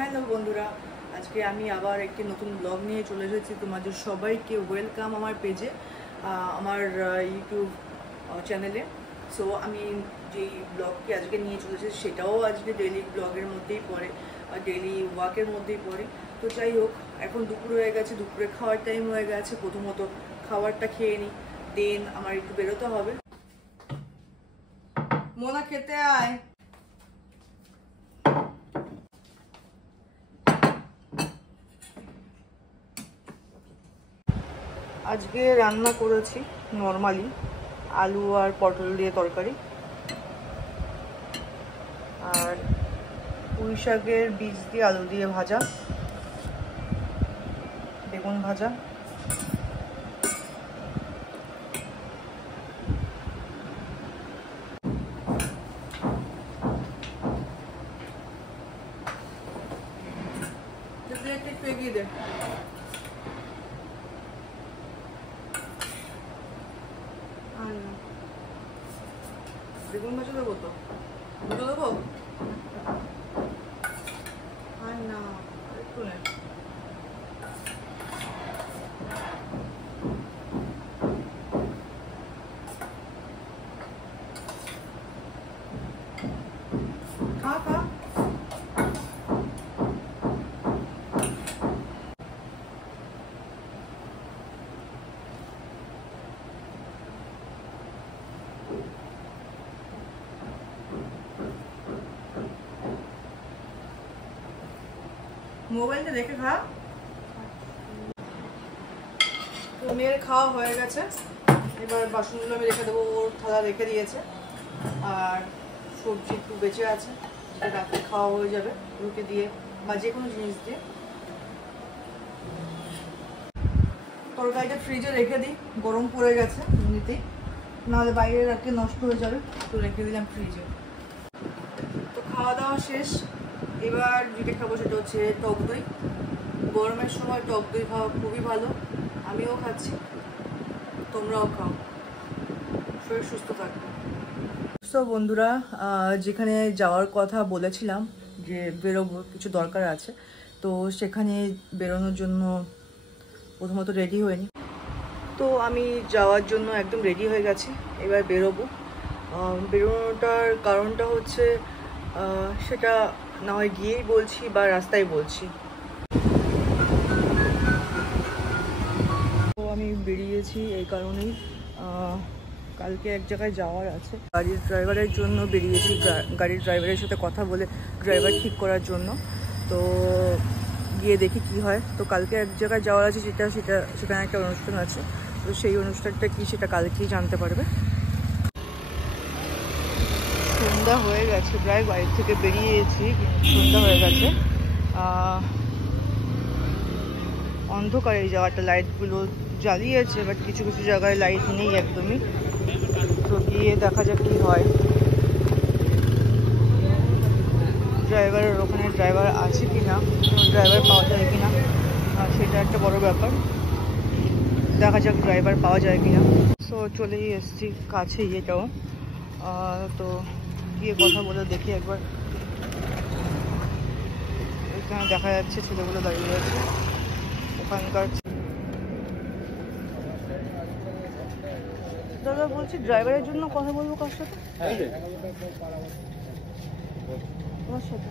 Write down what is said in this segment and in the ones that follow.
Hello বন্ধুরা, আজকে আমি আবার একটি নতুন ব্লগ নিয়ে চলে এসেছি। তোমাদের সবাইকে ওয়েলকাম আমার পেজে, আমার ইউটিউব চ্যানেলে। সো আমি যেই ব্লগটি আজকে নিয়ে চলে এসেছি সেটাও আজকে ডেইলি ব্লগের মধ্যেই পড়ে, ডেইলি ওয়াকের মধ্যেই পড়ে। তো যাই হোক, এখন দুপুর হয়ে গেছে, দুপুরে খাওয়ার টাইম হয়ে গেছে। প্রথমত খাবারটা খেয়ে নিই, দেন আমার একটু বেরোতে হবে। মোনা খেতে আয়। আজকে রান্না করেছি নর্মালি আলু আর পটল দিয়ে তরকারি, আর পুঁই শাকের বীজ দিয়ে আলু দিয়ে ভাজা, বেগুন ভাজা। এগিয়ে দে। বেগুন ভাজা দেবো তো, দুটো দেবো। আর না, একটু নেই। খা খা। মোবাইলটা রেখে খা। তো মেয়ের খাওয়া হয়ে গেছে, এবার বাসনগুলো আমি রেখে দেবো। ওর থালা রেখে দিয়েছে, আর সবজি একটু বেঁচে আছে, যেটা রাতে খাওয়া হয়ে যাবে রুটি দিয়ে বা যে কোনো জিনিস দিয়ে। তরকারিটা ফ্রিজে রেখে দিই, গরম পড়ে গেছে এমনিতেই, নাহলে বাইরে রাখলে নষ্ট হয়ে যাবে, তো রেখে দিলাম ফ্রিজে। তো খাওয়া দাওয়া শেষ, এবার যেটা খাবো সেটা হচ্ছে টক দই। গরমের সময় টক দই খাওয়া খুবই ভালো, আমিও খাচ্ছি, তোমরাও খাও, শরীর সুস্থ থাকবে। তো বন্ধুরা, যেখানে যাওয়ার কথা বলেছিলাম যে বেরোবো, কিছু দরকার আছে, তো সেখানে বেরোনোর জন্য প্রথমত রেডি হয়নি। তো আমি যাওয়ার জন্য একদম রেডি হয়ে গেছি, এবার বেরোবো। বেরোনোটার কারণটা হচ্ছে সেটা না হয় গিয়েই বলছি বা রাস্তায় বলছি। তো আমি বেরিয়েছি এই কারণেই, কালকে এক জায়গায় যাওয়ার আছে। গাড়ির ড্রাইভারের জন্য বেরিয়েছি, গাড়ির ড্রাইভারের সাথে কথা বলে ড্রাইভার ঠিক করার জন্য। তো গিয়ে দেখি কি হয়। তো কালকে এক জায়গায় যাওয়ার আছে, সেখানে একটা অনুষ্ঠান আছে, তো সেই অনুষ্ঠানটা কি সেটা কালকেই জানতে পারবে। সন্ধ্যা হয়ে গেছে, প্রায় বাড়ি থেকে বেরিয়েছি, সন্ধ্যা হয়ে গেছে। অন্ধকার এই জায়গাটা, লাইটগুলো জ্বালিয়েছে, বাট কিছু কিছু জায়গায় লাইট নেই একদমই। তো গিয়ে দেখা যাক কি হয়। ড্রাইভারের ওখানে ড্রাইভার আছে কি না, ড্রাইভার পাওয়া যায় কি না, সেটা একটা বড় ব্যাপার। দেখা যাক ড্রাইভার পাওয়া যায় কি না। সো চলেই এসছি কাছে এটাও, তো গিয়ে কথা বলে দেখি একবার। এখানে দেখা যাচ্ছে ছেলেগুলো দাঁড়িয়ে আছে, ওখানকার। দাদা বলছি, ড্রাইভারের জন্য কথা বলবো কার সাথে? তোমার সাথে।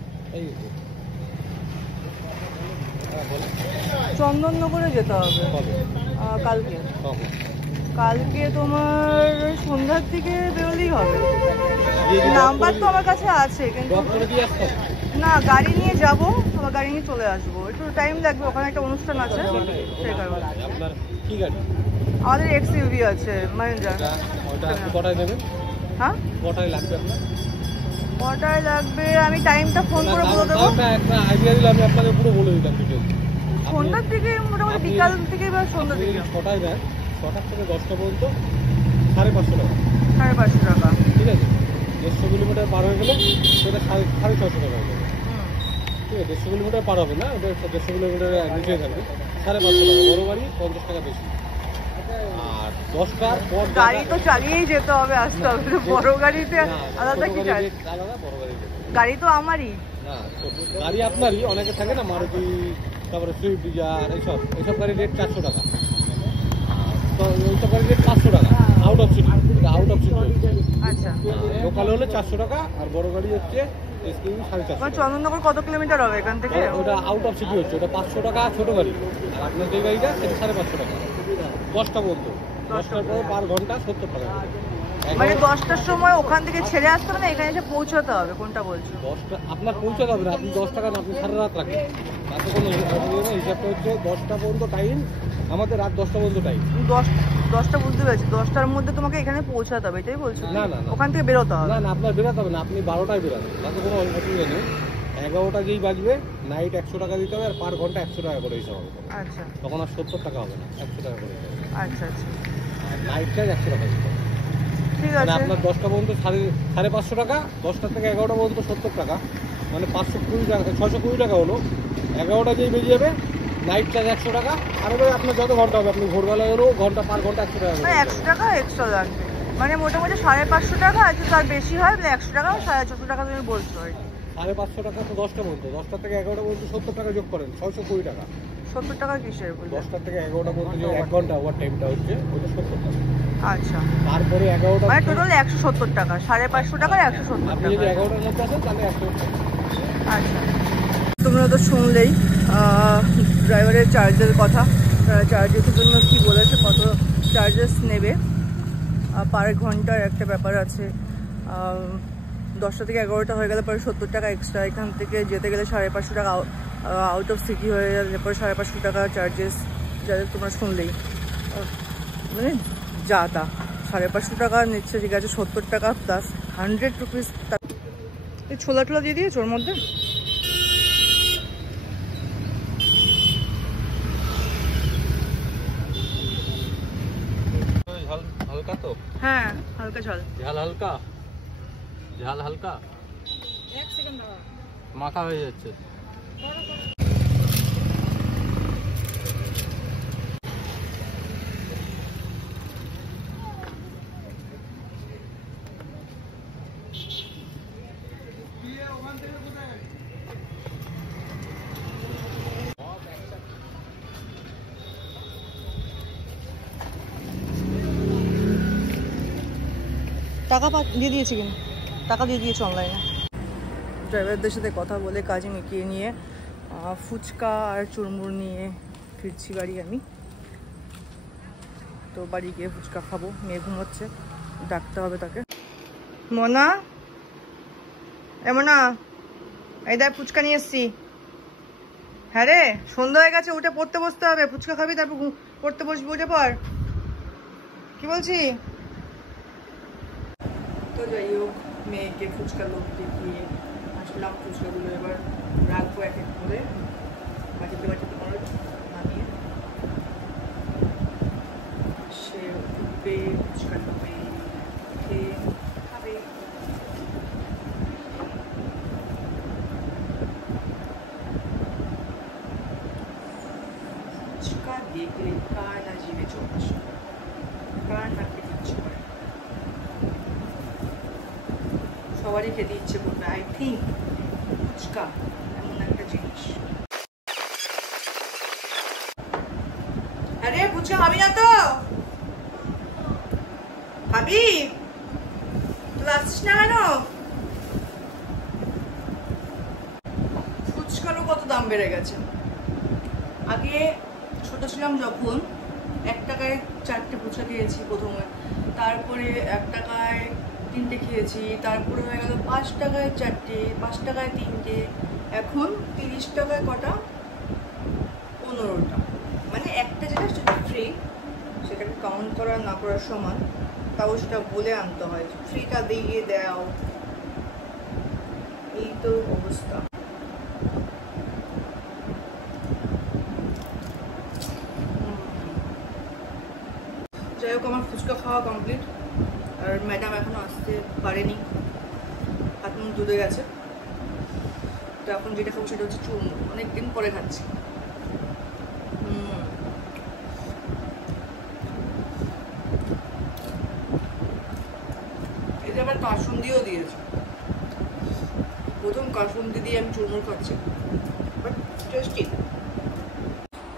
চন্দননগরে যেতে হবে কালকে। কালকে তোমার সন্ধ্যার দিকে বেরোলেই হবে। নাম্বার তো আমার কাছে আছে, কিন্তু না, গাড়ি নিয়ে যাবো, আবার গাড়ি নিয়ে চলে আসবো, একটু টাইম লাগবে, ওখানে একটা অনুষ্ঠান আছে সেই কারণে। আমাদের এক্সইউভি আছে, মাহিন্দ্রা। হ্যাঁ, কটায় লাগবে আমি টাইমটা ফোন করে বলে দেবো। সন্ধ্যার দিকে, মোটামুটি বিকাল থেকে বা সন্ধ্যার দিকে। 6টায় দেয়, 6টা থেকে 10টা পর্যন্ত 550 টাকা। 550 টাকা, ঠিক আছে। 150 কিলোমিটার পার হয়ে গেলে সেটা 650 টাকা হবে। ঠিক আছে, 150 কিলোমিটার পার হবে না, ওটা 150 কিলোমিটার নিচে থাকবে, 550 টাকা। বড় গাড়ি 50 টাকা বেশি। আর 10টার পর গাড়ি তো চালিয়েই যেতে হবে আস্তে আস্তে, বড় গাড়িতে আলাদা কি চাই? আলাদা বড় গাড়ি, গাড়ি তো আমারই। না গাড়ি আপনারই, অনেকে থাকে না মারুতি, তারপরে সুইফট ডিজায়ার, এইসব গাড়ির রেট 400 টাকা। তো এইসব গাড়ির রেট 500 টাকা out of city. Out of city আচ্ছা, লোকাল হলে 400 টাকা, আর বড় গাড়ি হচ্ছে এসকিউ 450 টাকা। চন্দননগর কত কিলোমিটার হবে এখান থেকে? ওটা আউট অফ সিটি হচ্ছে, ওটা 500 টাকা ছোট গাড়ি। আর আপনার যে গাড়িটা সেটা 550 টাকা 10টা পর্যন্ত। 10টার পর পার ঘন্টা 70 টাকা। মানে 10টার সময় ওখান থেকে ছেড়ে আসতে হবে না এখানে এসে পৌঁছাতে হবে? কোনটা বলছো? 10টা আপনার পৌঁছাতে হবে না, আপনি 10 টাকা না, আপনি সারা রাত রাখেন, তাতে কোনো হিসাবটা হচ্ছে 10টা পর্যন্ত টাইম, আমাদের রাত 10টা পর্যন্ত টাইম। 10টা বুঝতে পেরেছি, 10টার মধ্যে তোমাকে এখানে পৌঁছাতে হবে, এটাই বলছো? না না না, ওখান থেকে বেরোতে হবে? না না, আপনার বেরোতে হবে না, আপনি 12টায় বেরোবেন, তাতে কোনো অসুবিধা নেই। 11টা যেই বাজবে নাইট 100 টাকা দিতে হবে, আর পার ঘন্টা 100 টাকা করে হিসাব হবে। আচ্ছা, তখন আর 70 টাকা হবে না, 100 টাকা করে হিসাব হবে। আচ্ছা আচ্ছা, আর নাইট চার্জ 100 টাকা দিতে হবে। ঠিক মানে আছে। আপনার 10টা পর্যন্ত 550 টাকা, 10টা থেকে 11টা পর্যন্ত 70 টাকা, মানে 520 টাকা, 620 টাকা হলো। 11টা যেই বেরিয়ে যাবে নাইট চার্জ 100 টাকা, আর এবার আপনার যত ঘন্টা হবে, আপনি ভোরবেলায় হলেও ঘন্টা পার ঘন্টা 100 টাকা মানে 100 টাকা এক্সট্রা লাগবে, মানে মোটামুটি 550 টাকা আছে, তার বেশি হয় 100 টাকা, 450 টাকা তুমি বলছো আর কি। 550 টাকা তো 10টা পর্যন্ত, 10টা থেকে 11টা পর্যন্ত 70 টাকা যোগ করেন, 620 টাকা। 70 টাকা কিসের বলছো? 10টা থেকে 11টা পর্যন্ত যে 1 ঘন্টা ওভার টাইমটা হচ্ছে ওটা 70 টাকা। আচ্ছা, তারপরে 11টা মানে টোটাল 170 টাকা, 550 টাকা 170 আপনি যদি টাকা। 11টার মধ্যে আসেন তাহলে 100 টাকা। আচ্ছা, তোমরা তো শুনলেই ড্রাইভারের চার্জের কথা, চার্জের জন্য কি বলেছে, কত চার্জেস নেবে পার ঘন্টার একটা ব্যাপার আছে। 10টা থেকে 11টা হয়ে গেলে পরে 70 টাকা এক্সট্রা, এখান থেকে যেতে গেলে 550 টাকা, আউট অফ সিটি হয়ে গেলে পরে 550 টাকা চার্জেস, যাদের তোমরা শুনলেই মানে যা তা 550 টাকা নিচ্ছে, ঠিক আছে, 70 টাকা প্লাস 100 রুপিস। এই ছোলা টোলা দিয়ে দিয়েছো ওর মধ্যে? ঝাল হালকা তো? হ্যাঁ, হালকা ঝাল। ঝাল হালকা, ঝাল হালকা, 1 সেকেন্ড দাও, মাখা হয়ে যাচ্ছে। টাকা দিয়ে দিয়েছি, কিন্তু টাকা দিয়ে দিয়েছি অনলাইনে। ড্রাইভারদের সাথে কথা বলে কাজ মিটিয়ে নিয়ে ফুচকা আর চুরমুর নিয়ে ফিরছি বাড়ি আমি। তো বাড়ি গিয়ে ফুচকা খাবো, মেয়ে ঘুমোচ্ছে, ডাকতে হবে তাকে। মনা, এমনা এই দেখ ফুচকা নিয়ে এসছি। হ্যাঁ রে, সন্ধ্যা হয়ে গেছে, উঠে পড়তে বসতে হবে, ফুচকা খাবি তারপর পড়তে বসবি, উঠে পড়। কি বলছি? তো যাই হোক, মেয়েকে ফুচকা লোক দেখিয়ে আসলাম, ফুচকাগুলো এবার রাখবো এক এক করে বাটিতে বাটিতে করে নামিয়ে। সে উঠবে, ফুচকা খাবে, খেয়ে খাবে। ফুচকা দেখলে কাটা জিভে চলে আসে, কার না খেতে ইচ্ছে করে, সবারই খেতে ইচ্ছে করবে। আই থিঙ্ক ফুচকা এমন একটা জিনিস। আরে ফুচকা খাবি না তো? খাবি? তুই আসছিস না কেন? ফুচকারও কত দাম বেড়ে গেছে। আগে ছোট ছিলাম যখন 1 টাকায় 4টে ফুচকা খেয়েছি প্রথমে, তারপরে 1 টাকায় 3টে খেয়েছি, তারপরে হয়ে গেল 5 টাকায় 4টে, 5 টাকায় 3টে, এখন 30 টাকায় কটা? 15টা। মানে একটা যেটা সেটা ফ্রি, সেটাকে কাউন্ট করা না করার সমান, তাও সেটা বলে আনতে হয়, ফ্রিটা দিয়ে দাও, এই তো অবস্থা। যাই হোক, আমার ফুচকা খাওয়া কমপ্লিট, আর ম্যাডাম এখনো আসতে পারেনি, হাত মুখ ধুতে গেছে। তো এখন যেটা খাবো সেটা হচ্ছে চুরমুর, অনেকদিন পরে খাচ্ছি। এটা আবার কাসুন দিয়েও দিয়েছে, প্রথম কাসুন্দি দিয়ে আমি চুরমুর খাচ্ছি, বাট টেস্টি।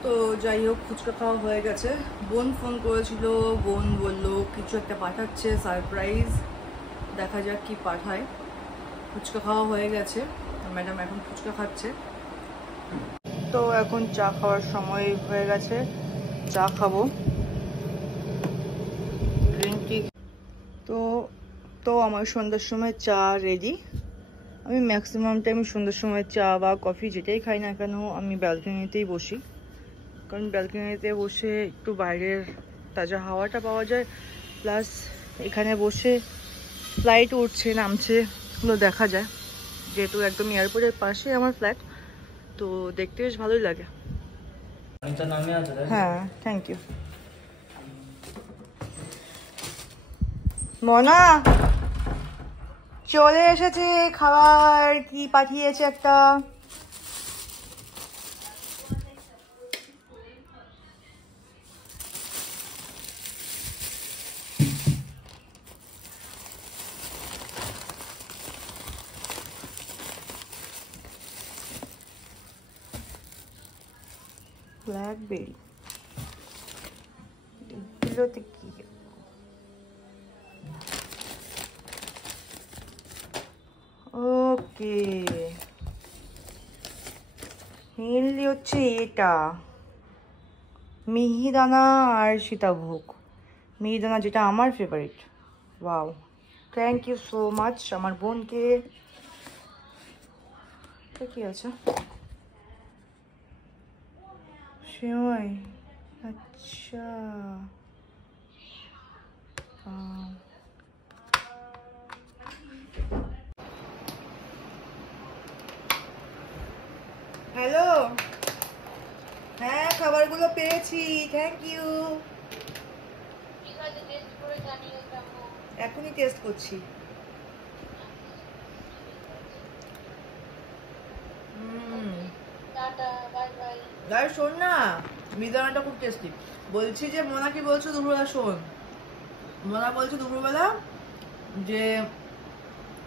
তো যাই হোক, ফুচকা খাওয়া হয়ে গেছে। বোন ফোন করেছিল, বোন বললো কিছু একটা পাঠাচ্ছে সারপ্রাইজ, দেখা যাক কি পাঠায়। ফুচকা খাওয়া হয়ে গেছে, ম্যাডাম এখন ফুচকা খাচ্ছে। তো এখন চা খাওয়ার সময় হয়ে গেছে, চা খাবো, গ্রিন টি। তো আমার সন্ধ্যার সময় চা রেডি। আমি ম্যাক্সিমাম টাইম সন্ধ্যার সময় চা বা কফি যেটাই খাই না কেন আমি ব্যালকনিতেই বসি, কারণ ব্যালকনিতে বসে একটু বাইরের তাজা হাওয়াটা পাওয়া যায়, প্লাস এখানে বসে ফ্লাইট উঠছে নামছে ওগুলো দেখা যায়, যেহেতু একদম এয়ারপোর্টের পাশে আমার ফ্ল্যাট, তো দেখতে বেশ ভালোই লাগে। হ্যাঁ, থ্যাংক ইউ। মনা চলে এসেছে, খাবার কি পাঠিয়েছে একটা। ব্ল্যাকবেরি এগুলোতে কি? ওকে, মেনলি হচ্ছে এটা মিহিদানা আর সীতাভোগ। মিহিদানা যেটা আমার favourite. Wow, thank you so much আমার বোনকে। কি আছে? সেমাই, আচ্ছা। হ্যালো, হ্যাঁ খাবারগুলো পেয়েছি, থ্যাংক ইউ। এখনই টেস্ট করছি। শোন না, মিহিদানাটা খুব টেস্টি। বলছি যে মোনা কি বলছো দুপুরবেলা, শোন মোনা বলছো দুপুরবেলা যে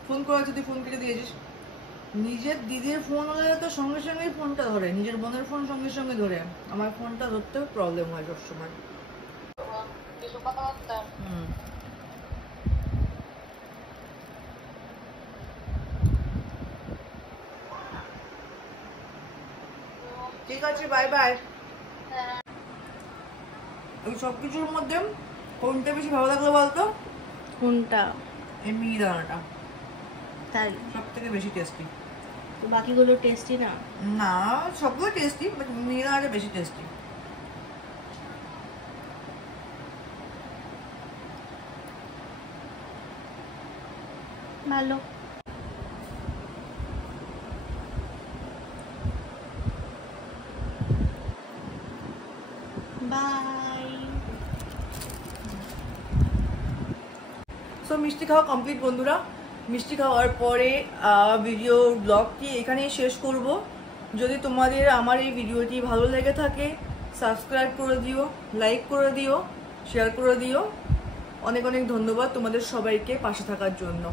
ফোন করেছে, তুই ফোন কেটে দিয়েছিস। নিজের দিদির ফোন হলে তো সঙ্গে সঙ্গেই ফোনটা ধরে, নিজের বোনের ফোন সঙ্গে সঙ্গে ধরে, আমার ফোনটা ধরতেও প্রবলেম হয় সবসময়। ঠিক আছে, বাই বাই। এই সবকিছুর মধ্যে কোনটা বেশি ভালো লাগলো বলতো? কোনটা? এই মিহিদানাটা তাই সব থেকে বেশি টেস্টি। তো বাকিগুলো টেস্টি না? না, সবগুলো টেস্টি, বাট মিহিদানাটা বেশি টেস্টি। ভালো। বাই। সো মিষ্টি খাওয়া কমপ্লিট বন্ধুরা। মিষ্টি খাওয়ার পরে ভিডিও ব্লগটি এখানেই শেষ করব। যদি তোমাদের আমার এই ভিডিওটি ভালো লেগে থাকে সাবস্ক্রাইব করে দিও, লাইক করে দিও, শেয়ার করে দিও। অনেক অনেক ধন্যবাদ তোমাদের সবাইকে পাশে থাকার জন্য।